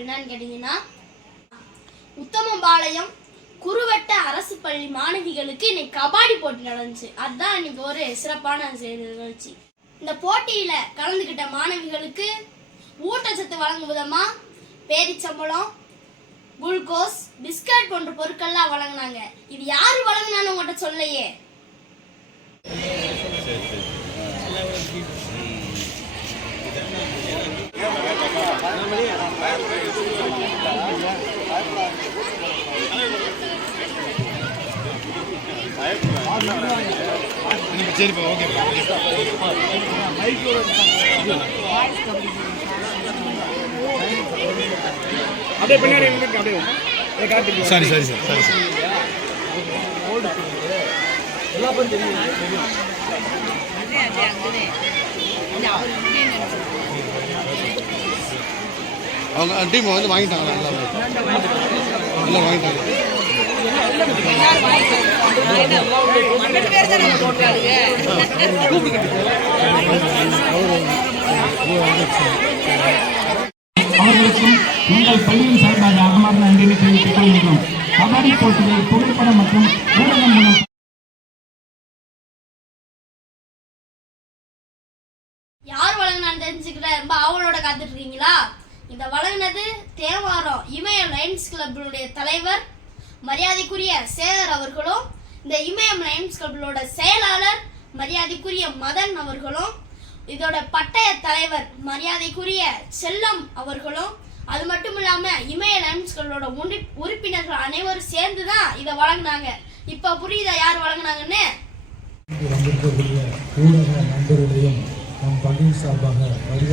தகவல் என்னன்னு கேட்டீங்கன்னா, உத்தமபாளையம் குறுவட்ட அரசு பள்ளி மாணவிகளுக்கு இன்னைக்கு கபாடி போட்டி நடந்துச்சு. அதுதான் இன்னைக்கு ஒரு சிறப்பான நிகழ்ச்சி. இந்த போட்டியில கலந்துகிட்ட மாணவிகளுக்கு ஊட்டச்சத்து வழங்கும் விதமா பேரிச்சம்பழம், குளுக்கோஸ், பிஸ்கட் போன்ற பொருட்கள்லாம் வழங்கினாங்க. இது யாரு வழங்கினான்னு உங்கள்கிட்ட சொல்லையே. சரிப்பா, ஓகேப்பா. அப்படியே பின்னாடி அப்படியே சரி சரி சார், சரி சார். எல்லா பேரும் தெரியும். அவங்க டீம் வந்து வாங்கிட்டாங்க, எல்லாம் வாங்கிட்டாங்க. அவர்களுக்கும் எங்கள் பள்ளியின் சார்பாக அகமார்ந்த நன்றியை தெரிவித்துக் கொள்கிறோம். கபாடி போட்டியை புகைப்படம் மற்றும் ஊடகம் மூலம் யார் வழங்கினான்னு தெரிஞ்சுக்கிட்ட ரொம்ப ஆவலோட காத்துட்டு இருக்கீங்களா? இந்த வழங்கினது தேவாரம் இமயம் லயன்ஸ் கிளப்பினுடைய தலைவர் மரியாதைக்குரிய சேகர் அவர்களும், இந்த இமயம் லயன்ஸ் கிளப்போட செயலாளர் மரியாதைக்குரிய மதன் அவர்களும், இதோட பட்டய தலைவர் மரியாதைக்குரிய செல்லம் அவர்களும், அது மட்டும் இல்லாம இமய லயன்ஸ் கிளப்போட உறுப்பினர்கள் அனைவரும் சேர்ந்துதான் இதை வழங்கினாங்க. இப்ப புரியுதா யார் வழங்கினாங்கன்னு? ஊடக நண்பர்களையும் நம் பள்ளியின் சார்பாக வருக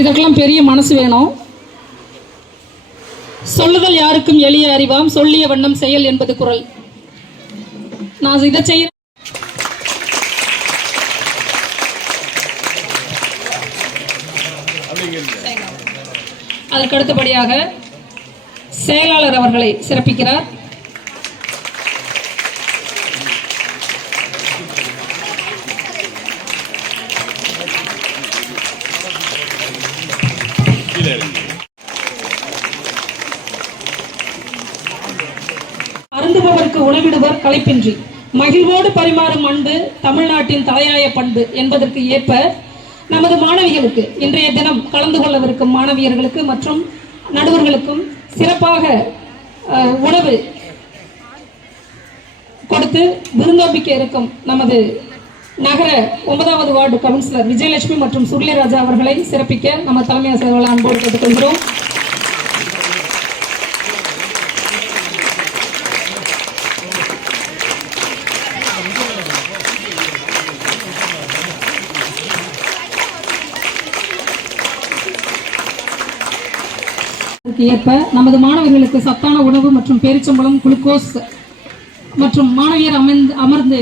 இதற்கெல்லாம் பெரிய மனசு வேணும். சொல்லுதல் யாருக்கும் எளிய அறிவாம், சொல்லிய வண்ணம் செயல் என்பது குரல். நான் இதை செய்ய அதற்கு அடுத்தபடியாக செயலாளர் அவர்களை சிறப்பிக்கிறார். அருந்துபவருக்கு உணவிடுவர் களைப்பின்றி, மகிழ்வோடு பரிமாறும் அன்பு தமிழ்நாட்டின் தலையாய பண்பு என்பதற்கு ஏற்ப நமது மாணவிகளுக்கு இன்றைய தினம் கலந்து கொள்ளவிருக்கும் மாணவியர்களுக்கு மற்றும் நடுவர்களுக்கும் சிறப்பாக உணவு கொடுத்து விருந்தோம்பிக்க இருக்கும் நமது நகர 9வது வார்டு கவுன்சிலர் விஜயலட்சுமி மற்றும் சுர்லிராஜா அவர்களை சிறப்பிக்க நம்ம தலைமை ஆசிரியர்களை அன்போடு கேட்டுக்கொள்கிறோம். ஏற்ப நமது மாணவர்களுக்கு சத்தான உணவு மற்றும் பேரிச்சம்பழம், குளுக்கோஸ் மற்றும் மாணவியர் அமர்ந்து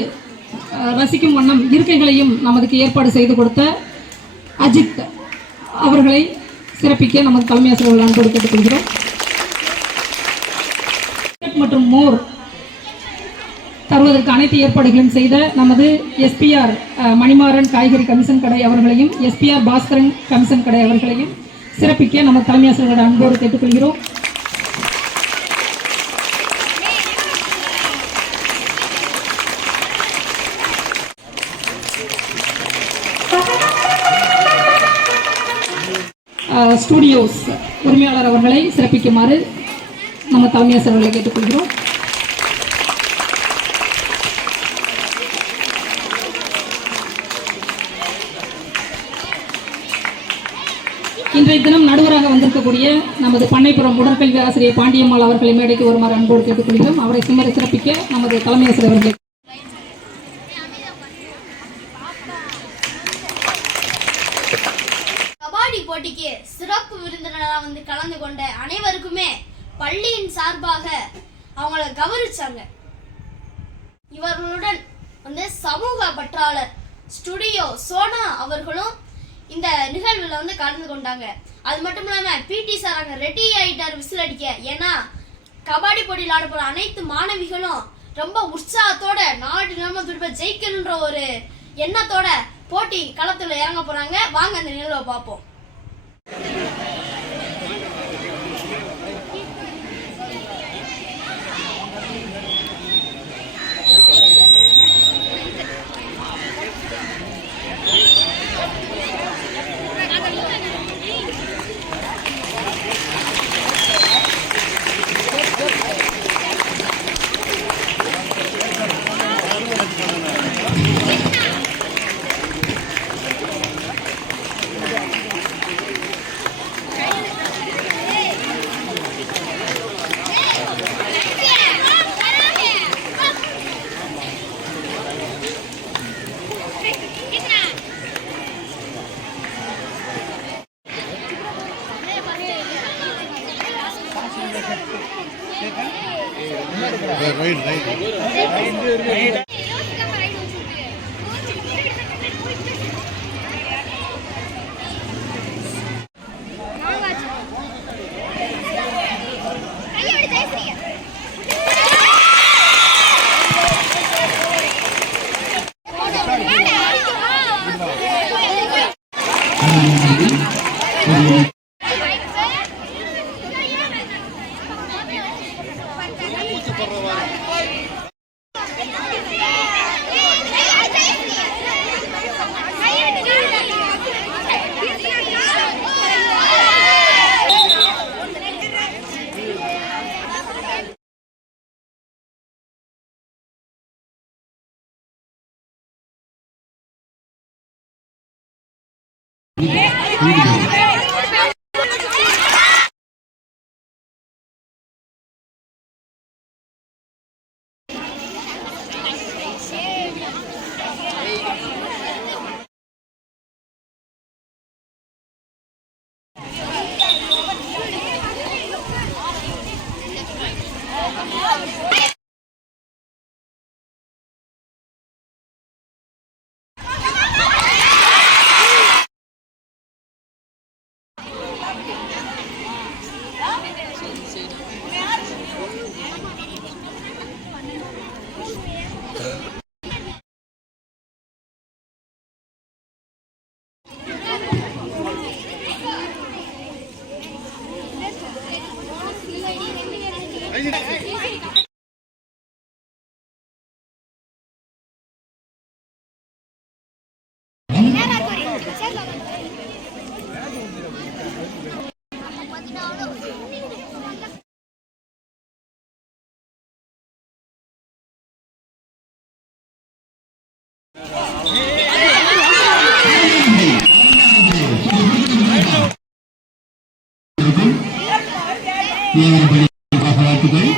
ரசிக்கும் வண்ணம் இருக்கைகளையும் நமக்கு ஏற்பாடு செய்து கொடுத்த அஜித் அவர்களை சிறப்பிக்க நமது தலைமை ஆசிரியர்கள் அன்போடு கேட்டுக்கொள்கிறோம். மற்றும் மோர் தருவதற்கு அனைத்து ஏற்பாடுகளையும் செய்த நமது எஸ்பிஆர் மணிமாறன் காய்கறி கமிஷன் கடை அவர்களையும், எஸ்பிஆர் பாஸ்கரன் கமிஷன் கடை அவர்களையும் சிறப்பிக்க நம்ம தலைமை ஆசிரியர்களோட அன்போடு கேட்டுக்கொள்கிறோம். ஸ்டுடியோஸ் உரிமையாளர் அவர்களை சிறப்பிக்குமாறு நம்ம தலைமை ஆசிரியர்களை கேட்டுக்கொள்கிறோம். இன்றைய தினம் நடுவராக வந்திருக்கக்கூடிய நமது பண்ணைப்புறம் உடற்கல்வி ஆசிரியர் பாண்டியம்மாள் அவர்களை மேடைக்கு வருமாறு அன்போடு கேட்டுக்கொள்கிறோம். அவரை சுமரை சிறப்பிக்க நமது தலைமை ஆசிரியர் அவர்கள். கபாடி போட்டிக்கு சிறப்பு விருந்தினராக வந்து கலந்து கொண்ட அனைவருக்குமே பள்ளியின் சார்பாக அவங்கள கௌரவிச்சாங்க. இவர்களுடன் வந்து சமூக பற்றாளர் ஸ்டுடியோ சோனா அவர்களும் இந்த நிகழ்வுல வந்து கலந்து கொண்டாங்க. அது மட்டும் இல்லாம பிடி சார் அங்க ரெடி ஆயிட்டார் விசில் அடிக்க. ஏன்னா கபாடி போட்டியில் ஆட போற அனைத்து மாணவிகளும் ரொம்ப உற்சாகத்தோட நாடு நம்ம திரும்ப ஜெயிக்கணுன்ற ஒரு எண்ணத்தோட போட்டி களத்துல இறங்க போறாங்க. வாங்க அந்த நிகழ்வை பார்ப்போம். வாழ்த்துக்கள்.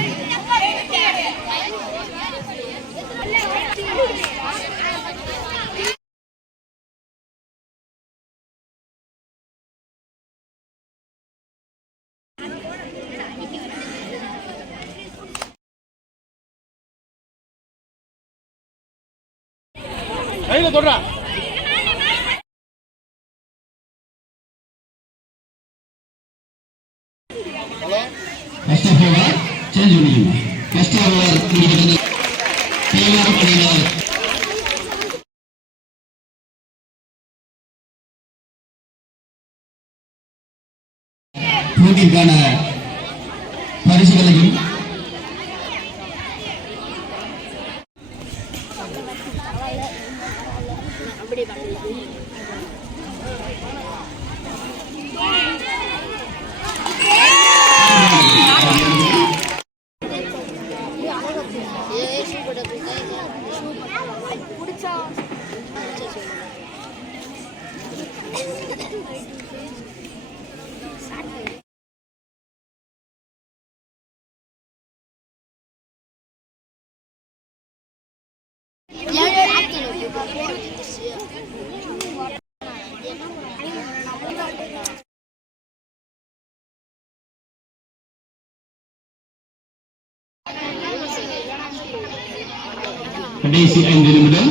கையில தொடரா ஃபர்ஸ்ட் ஆஃப் ஓவர் சேஞ்ச் பண்ணிக்கணும். ஃபர்ஸ்ட் ஓவர் முடிகிறது. தேவார பணியினர் போட்டிற்கான பரிசுகளையும் கடைசி 5 நிமிடம்.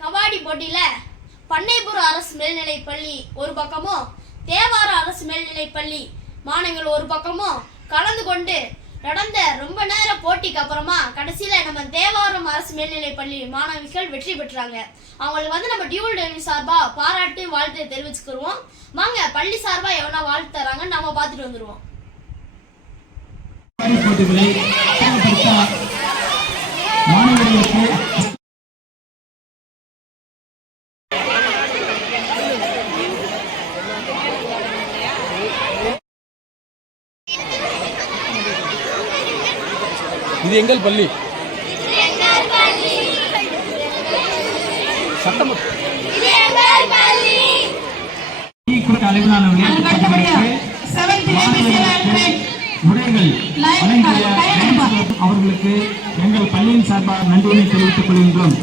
கபாடி போட்டியில பண்ணைபுரம் அரசு மேல்நிலைப் பள்ளி ஒரு பக்கமும் தேவாரம் அரசு மேல்நிலைப் பள்ளி மாணவர்கள் ஒரு பக்கமும் கலந்து கொண்டு நடந்த ரொம்ப நேர போட்டிக்கு அப்புறமா கடைசியில நம்ம தேவாரம் அரசு மேல்நிலைப் பள்ளி மாணவிகள் வெற்றி பெற்றாங்க. அவங்களுக்கு நம்ம டியூல் டெய்லி சார்பா பாராட்டு வாழ்த்து தெரிவிச்சுக்கிறோம். வாங்க பள்ளி சார்பா எவனா வாழ்த்து தராங்கன்னு நம்ம பார்த்துட்டு வந்துருவோம். போட்டிகளை மாணவர்களுக்கு இது எங்கள் பள்ளி சட்டம் அளவிலான உரைகள் வழங்கிய அவர்களுக்கு எங்கள் பள்ளியின் சார்பாக நன்றியை தெரிவித்துக் கொள்கின்றோம்.